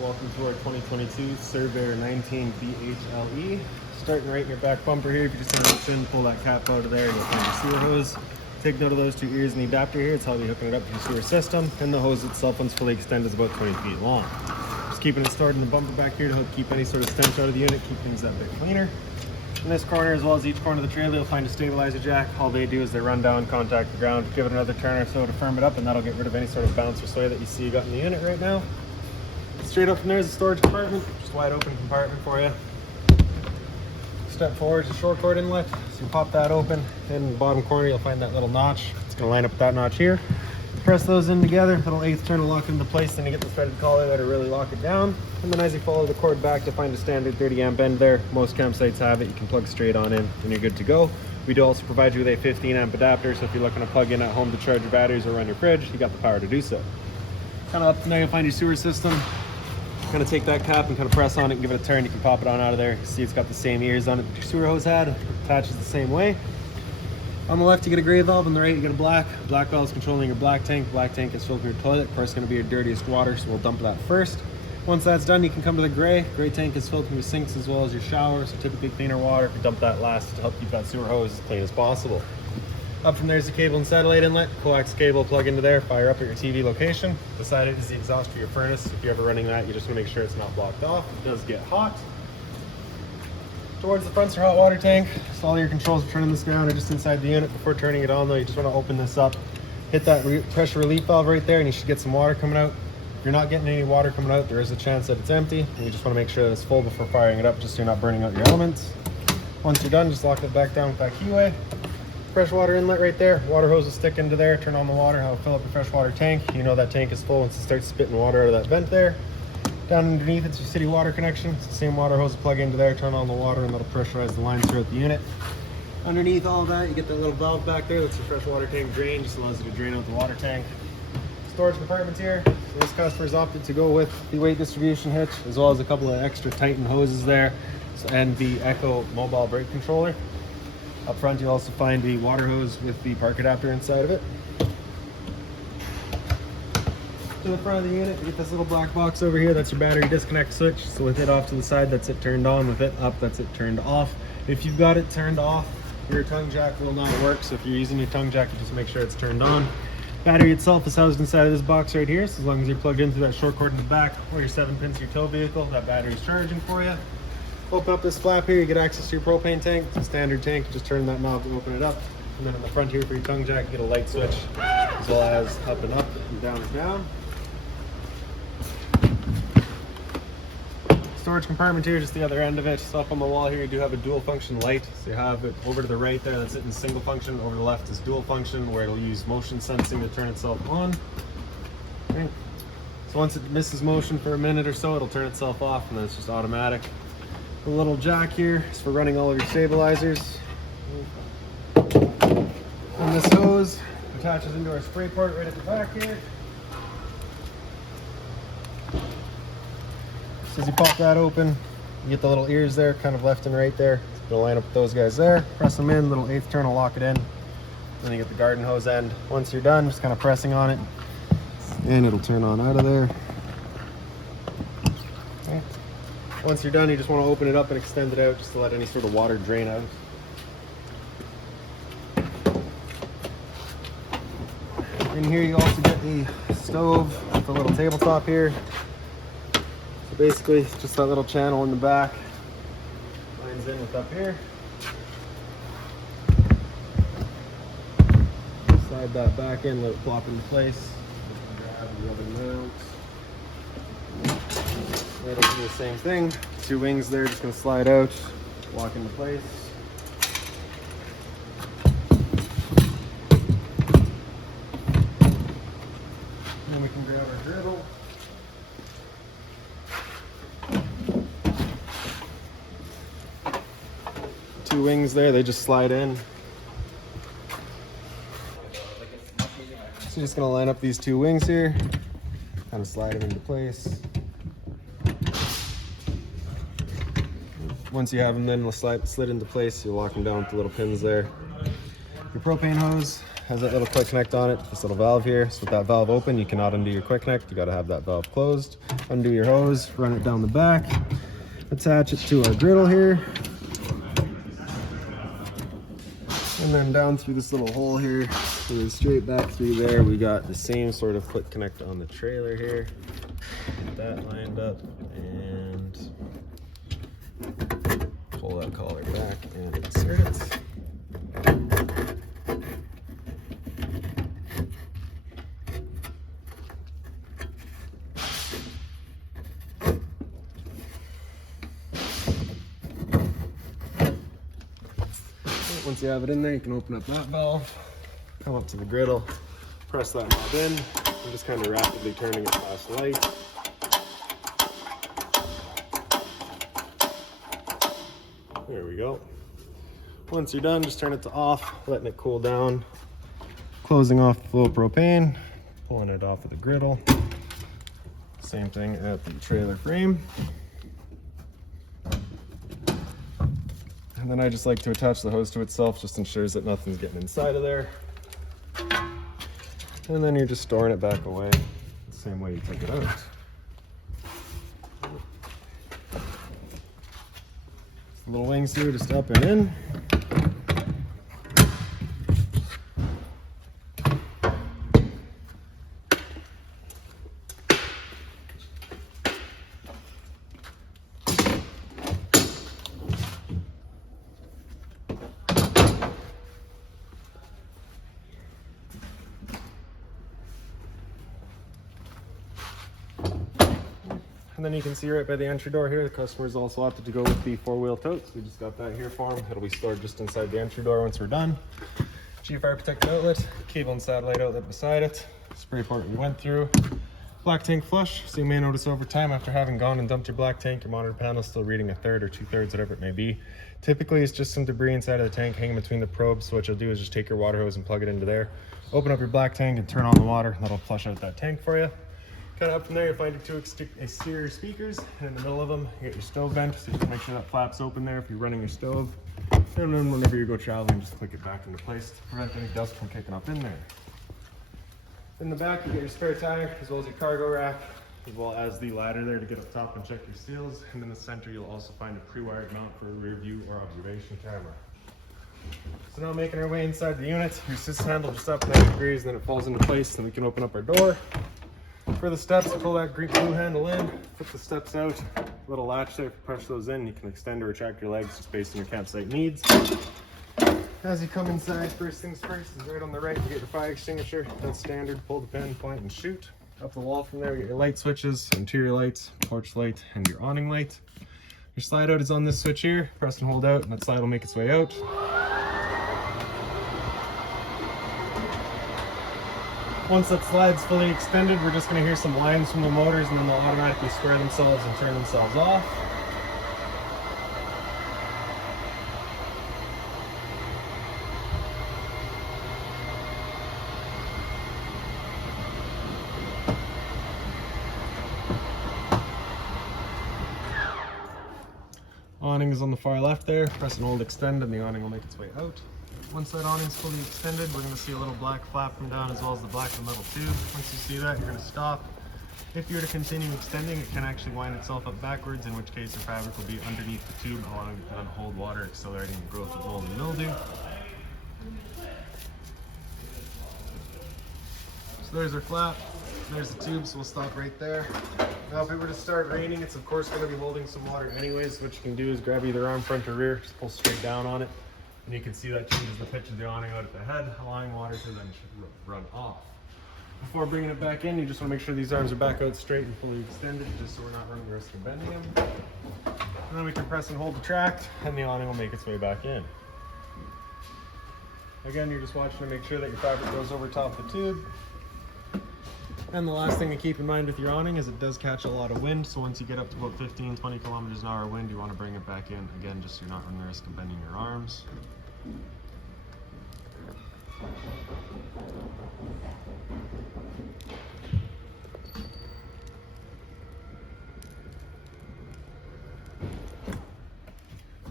Welcome to our 2022 Surveyor 19 BHLE. Starting right in your back bumper here, if you just reach in, pull that cap out of there, and you'll find your sewer hose. Take note of those two ears and the adapter here. It's how you're hooking it up to your sewer system. And the hose itself, once fully extended, is about 20 feet long. Just keeping it stored in the bumper back here to help keep any sort of stench out of the unit, keep things that bit cleaner. In this corner, as well as each corner of the trailer, you'll find a stabilizer jack. All they do is they run down, contact the ground, give it another turn or so to firm it up, and that'll get rid of any sort of bounce or sway that you see you got in the unit right now. Straight up from there is a storage compartment, just wide open compartment for you. Step forward is a short cord inlet, so you pop that open. In the bottom corner, you'll find that little notch. It's going to line up with that notch here. Press those in together, little eighth turn to lock into place, then you get the threaded collar there to really lock it down. And then as you follow the cord back to find a standard 30 amp end there, most campsites have it, you can plug straight on in and you're good to go. We do also provide you with a 15 amp adapter, so if you're looking to plug in at home to charge your batteries or run your fridge, you got the power to do so. Kind of up from there, you'll find your sewer system. Kind of take that cap and kind of press on it and give it a turn. You can pop it on out of there. You see it's got the same ears on it that your sewer hose had. It attaches the same way. On the left, you get a gray valve. On the right, you get a black. Black valve is controlling your black tank. Black tank is filtering your toilet. Of course, it's going to be your dirtiest water, so we'll dump that first. Once that's done, you can come to the gray. Gray tank is filtering your sinks as well as your showers, so typically cleaner water. If you dump that last to help keep that sewer hose as clean as possible. Up from there is the cable and satellite inlet. Coax cable, plug into there, fire up at your TV location. Beside it is the exhaust for your furnace. If you're ever running that, you just want to make sure it's not blocked off. It does get hot. Towards the front's your hot water tank. So all your controls for turning this down are just inside the unit. Before turning it on though, you just want to open this up. Hit that pressure relief valve right there and you should get some water coming out. If you're not getting any water coming out, there is a chance that it's empty. And you just want to make sure that it's full before firing it up, just so you're not burning out your elements. Once you're done, just lock it back down with that keyway. Fresh water inlet right there. Water hose will stick into there. Turn on the water, it'll fill up your freshwater tank. You know that tank is full once it starts spitting water out of that vent there. Down underneath, it's your city water connection. It's the same water hose to plug into there. Turn on the water and that'll pressurize the lines throughout the unit. Underneath all of that, you get that little valve back there. That's your freshwater tank drain. Just allows you to drain out the water tank. Storage compartments here. So this customer's opted to go with the weight distribution hitch, as well as a couple of extra Titan hoses there, and the Echo mobile brake controller. Up front, you'll also find the water hose with the park adapter inside of it. To the front of the unit, you get this little black box over here. That's your battery disconnect switch. So with it off to the side, that's it turned on. With it up, that's it turned off. If you've got it turned off, your tongue jack will not work. So if you're using your tongue jack, you just make sure it's turned on. Battery itself is housed inside of this box right here. So as long as you're plugged in through that short cord in the back or your 7 pins to your tow vehicle, that battery is charging for you. Open up this flap here, you get access to your propane tank. It's a standard tank, just turn that knob to open it up. And then in the front here for your tongue jack, you get a light switch, as well as up and up and down and down. Storage compartment here, just the other end of it. So up on the wall here, you do have a dual function light. So you have it over to the right there, that's it in single function. Over to the left is dual function, where it'll use motion sensing to turn itself on. Okay. So once it misses motion for a minute or so, it'll turn itself off, and then it's just automatic. The little jack here is for running all of your stabilizers. And this hose attaches into our spray port right at the back here. So as you pop that open, you get the little ears there, kind of left and right there. It's gonna line up with those guys there. Press them in, little eighth turn will lock it in. Then you get the garden hose end. Once you're done, just kind of pressing on it, and it'll turn on out of there. Okay. Once you're done, you just want to open it up and extend it out just to let any sort of water drain out. In here you also get a stove with a little tabletop here. So basically, it's just that little channel in the back. Lines in with up here. Slide that back in, let it plop into place. Grab the other mount. It'll do the same thing. 2 wings there, just gonna slide out, lock into place. And then we can grab our girdle. Two wings there, they just slide in. So you're just gonna line up these 2 wings here, kind of slide them into place. Once you have them then slid into place, you lock them down with the little pins there. Your propane hose has that little quick connect on it, this little valve here. So with that valve open, you cannot undo your quick connect. You gotta have that valve closed. Undo your hose, run it down the back, attach it to our griddle here. And then down through this little hole here, and then straight back through there, we got the same sort of quick connect on the trailer here. Get that lined up and pull that collar back and insert it. Once you have it in there, you can open up that valve, come up to the griddle, press that knob in, and just kind of rapidly turning it past light. There we go. Once you're done, just turn it to off, letting it cool down, closing off the flow propane, pulling it off of the griddle. Same thing at the trailer frame. And then I just like to attach the hose to itself, just ensures that nothing's getting inside of there. And then you're just storing it back away the same way you took it out. Just a little wing screw just up and in. And then you can see right by the entry door here, the customer's also opted to go with the 4-wheel totes. We just got that here for him. It'll be stored just inside the entry door once we're done. G fire protected outlet, cable and satellite outlet beside it. Spray port we went through. Black tank flush, so you may notice over time after having gone and dumped your black tank, your monitor panel is still reading 1/3 or 2/3, whatever it may be. Typically it's just some debris inside of the tank hanging between the probes, so what you'll do is just take your water hose and plug it into there. Open up your black tank and turn on the water, and that'll flush out that tank for you. Kind of up from there, you'll find your two exterior speakers, and in the middle of them, you get your stove vent, so you can make sure that flap's open there if you're running your stove. And then whenever you go traveling, just click it back into place to prevent any dust from kicking up in there. In the back, you get your spare tire, as well as your cargo rack, as well as the ladder there to get up top and check your seals. And in the center, you'll also find a pre-wired mount for a rear view or observation camera. So now making our way inside the unit, your assist handle just up 90 degrees, and then it falls into place, then we can open up our door. For the steps, pull that blue handle in, flip the steps out, little latch there, push those in, you can extend or retract your legs just based on your campsite needs. As you come inside, first things first is right on the right, you get your fire extinguisher. That's standard, pull the pin, point and shoot. Up the wall from there, you get your light switches, interior lights, porch light, and your awning light. Your slide out is on this switch here, press and hold out, and that slide will make its way out. Once that slide's fully extended, we're just going to hear some whines from the motors, and then they'll automatically square themselves and turn themselves off. Awning is on the far left there. Press and hold extend, and the awning will make its way out. Once that awning's fully extended, we're going to see a little black flap come down, as well as the black and metal tube. Once you see that, you're going to stop. If you were to continue extending, it can actually wind itself up backwards, in which case your fabric will be underneath the tube, allowing it to hold water, accelerating the growth of mold and mildew. So there's our flap, there's the tube, so we'll stop right there. Now if it were to start raining, it's of course going to be holding some water anyways. What you can do is grab either arm, front, or rear, just pull straight down on it. And you can see that changes the pitch of the awning out at the head, allowing water to then run off. Before bringing it back in, you just want to make sure these arms are back out straight and fully extended, just so we're not running the risk of bending them. And then we can press and hold the track, and the awning will make its way back in. Again, you're just watching to make sure that your fabric goes over top of the tube. And the last thing to keep in mind with your awning is it does catch a lot of wind, so once you get up to about 15-20 kilometers an hour wind, you want to bring it back in, again, just so you're not running the risk of bending your arms.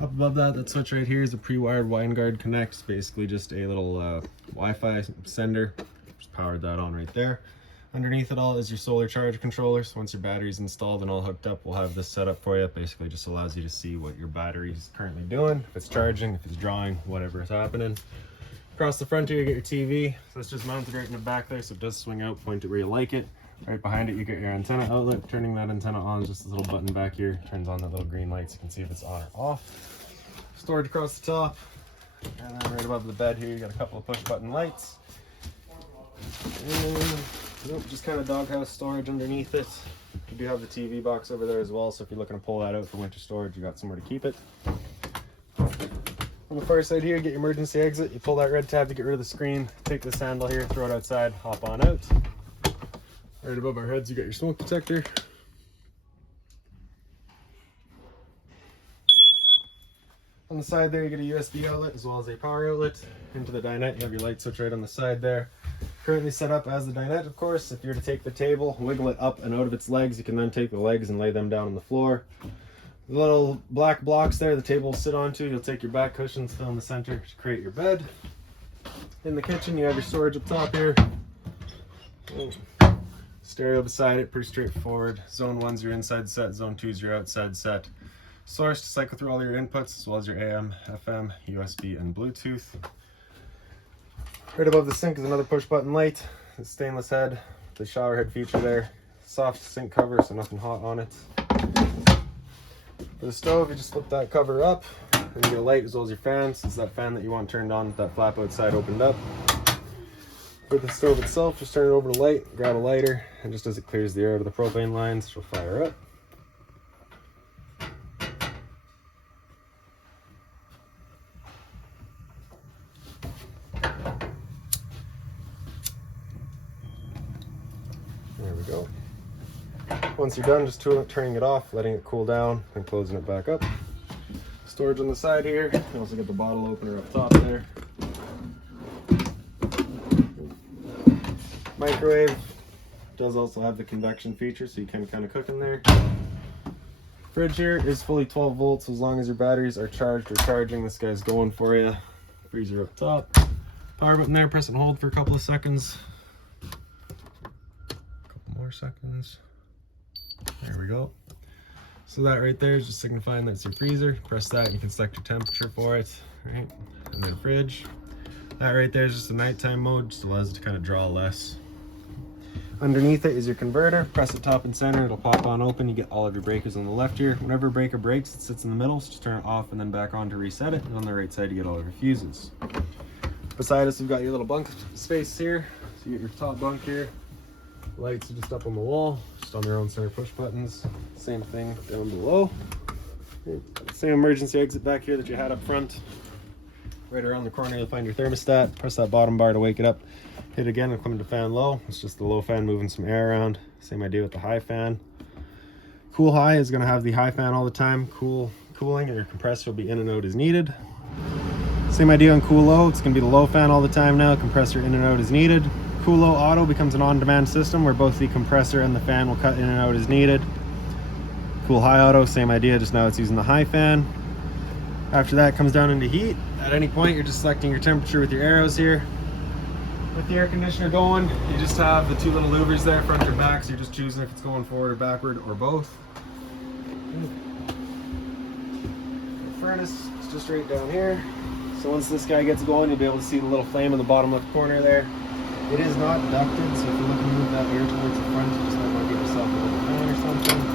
Up above that switch right here is a pre-wired wind guard connect. Basically just a little Wi-Fi sender. Just powered that on right there. Underneath it all is your solar charge controller. So once your battery's installed and all hooked up, we'll have this set up for you. It basically just allows you to see what your battery is currently doing, if it's charging, if it's drawing, whatever is happening. Across the front here, you get your TV. So it's just mounted right in the back there, so it does swing out. Point it where you like it. Right behind it, you get your antenna outlet. Turning that antenna on, just this little button back here, turns on that little green light so you can see if it's on or off. Storage across the top. And then right above the bed here, you got a couple of push button lights. And nope, just kind of doghouse storage underneath it. You do have the TV box over there as well, so if you're looking to pull that out for winter storage, you got somewhere to keep it. On the far side here, you get your emergency exit. You pull that red tab to get rid of the screen. Take this handle here, throw it outside, hop on out. Right above our heads, you got your smoke detector. On the side there, you get a USB outlet as well as a power outlet. Into the dinette, you have your light switch right on the side there. Currently set up as the dinette, of course. If you're to take the table, wiggle it up and out of its legs, you can then take the legs and lay them down on the floor. The little black blocks there, the table will sit onto. You'll take your back cushions still in the center to create your bed. In the kitchen, you have your storage up top here. Stereo beside it, pretty straightforward. Zone 1's your inside set, zone 2's your outside set. Source to cycle through all your inputs, as well as your AM, FM, USB, and Bluetooth. Right above the sink is another push button light. It's stainless head, the shower head feature there. Soft sink cover, so nothing hot on it. For the stove, you just flip that cover up, and you get a light as well as your fan. This is that fan that you want turned on with that flap outside opened up. For the stove itself, just turn it over to light, grab a lighter, and just as it clears the air out of the propane lines, she'll fire up. There we go. Once you're done, just turning it off, letting it cool down, and closing it back up. Storage on the side here. You also get the bottle opener up top there. Microwave does also have the convection feature, so you can kind of cook in there. Fridge here is fully 12 volts. As long as your batteries are charged or charging, this guy's going for you. Freezer up top. Power button there, press and hold for a couple of seconds. Couple more seconds. There we go. So that right there is just signifying that it's your freezer. Press that, you can select your temperature for it, right? And then fridge. That right there is just a nighttime mode, just allows it to kind of draw less. Underneath it is your converter. Press it top and center, it'll pop on open. You get all of your breakers on the left here. Whenever a breaker breaks, it sits in the middle, so just turn it off and then back on to reset it. And on the right side, you get all of your fuses. Beside us, we've got your little bunk space here. So you get your top bunk here. Lights are just up on the wall, just on their own center push buttons. Same thing down below. Same emergency exit back here that you had up front. Right around the corner, you'll find your thermostat. Press that bottom bar to wake it up. Hit it again, it'll come into fan low. It's just the low fan moving some air around. Same idea with the high fan. Cool high is going to have the high fan all the time. Cooling, and your compressor will be in and out as needed. Same idea on cool low. It's going to be the low fan all the time now. Compressor in and out as needed. Cool low auto becomes an on-demand system where both the compressor and the fan will cut in and out as needed. Cool high auto, same idea, just now it's using the high fan. After that, it comes down into heat. At any point, you're just selecting your temperature with your arrows here. With the air conditioner going, you just have the two little louvers there, front or back, so you're just choosing if it's going forward or backward or both. The furnace is just right down here. So once this guy gets going, you'll be able to see the little flame in the bottom left corner there. It is not ducted, so if you're looking to move that air towards the front, you just might want to get yourself a little fan or something.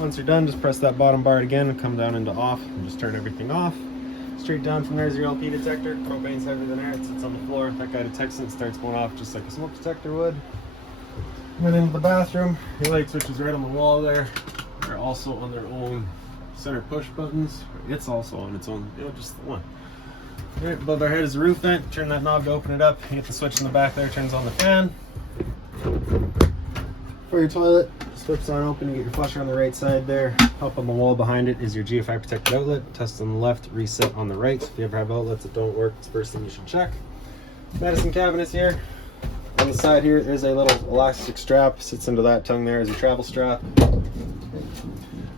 Once you're done, just press that bottom bar again and come down into off and just turn everything off. Straight down from there is your LP detector. Propane's heavier than air, it sits on the floor. That guy detects it and starts going off just like a smoke detector would. And then into the bathroom, your light switch is right on the wall there. They're also on their own center push buttons. It's also on its own, just the one. Right above our head is the roof vent. Turn that knob to open it up. You get the switch in the back there, turns on the fan. For your toilet, flips on open, you get your flusher on the right side there. Up on the wall behind it is your GFI protected outlet. Test on the left, reset on the right. If you ever have outlets that don't work, it's the first thing you should check. Medicine cabinets here. On the side here, there's a little elastic strap, sits into that tongue there as your travel strap.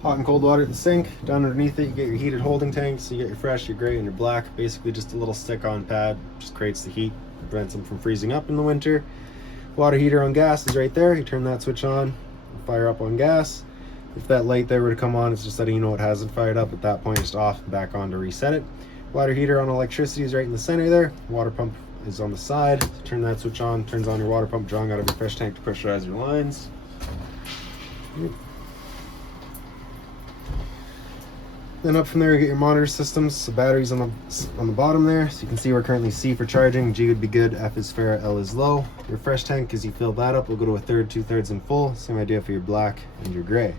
Hot and cold water at the sink. Down underneath it, you get your heated holding tank, so you get your fresh, your gray, and your black. Basically just a little stick-on pad, just creates the heat, prevents them from freezing up in the winter. Water heater on gas is right there. You turn that switch on, fire up on gas. If that light there were to come on, it's just letting you know it hasn't fired up. At that point, it's off and back on to reset it. Water heater on electricity is right in the center there. Water pump is on the side. Turn that switch on, turns on your water pump, drawing out of your fresh tank to pressurize your lines. Then up from there, you get your monitor systems. The batteries on the bottom there. So you can see we're currently C for charging. G would be good, F is fair, L is low. Your fresh tank, as you fill that up, will go to a third, 2/3, and full. Same idea for your black and your gray.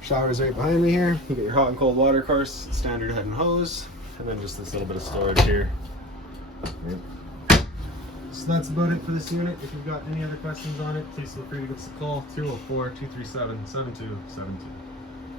Shower is right behind me here. You get your hot and cold water course, standard head and hose, and then just this little bit of storage here. So that's about it for this unit. If you've got any other questions on it, please feel free to give us a call, 204-237-7272.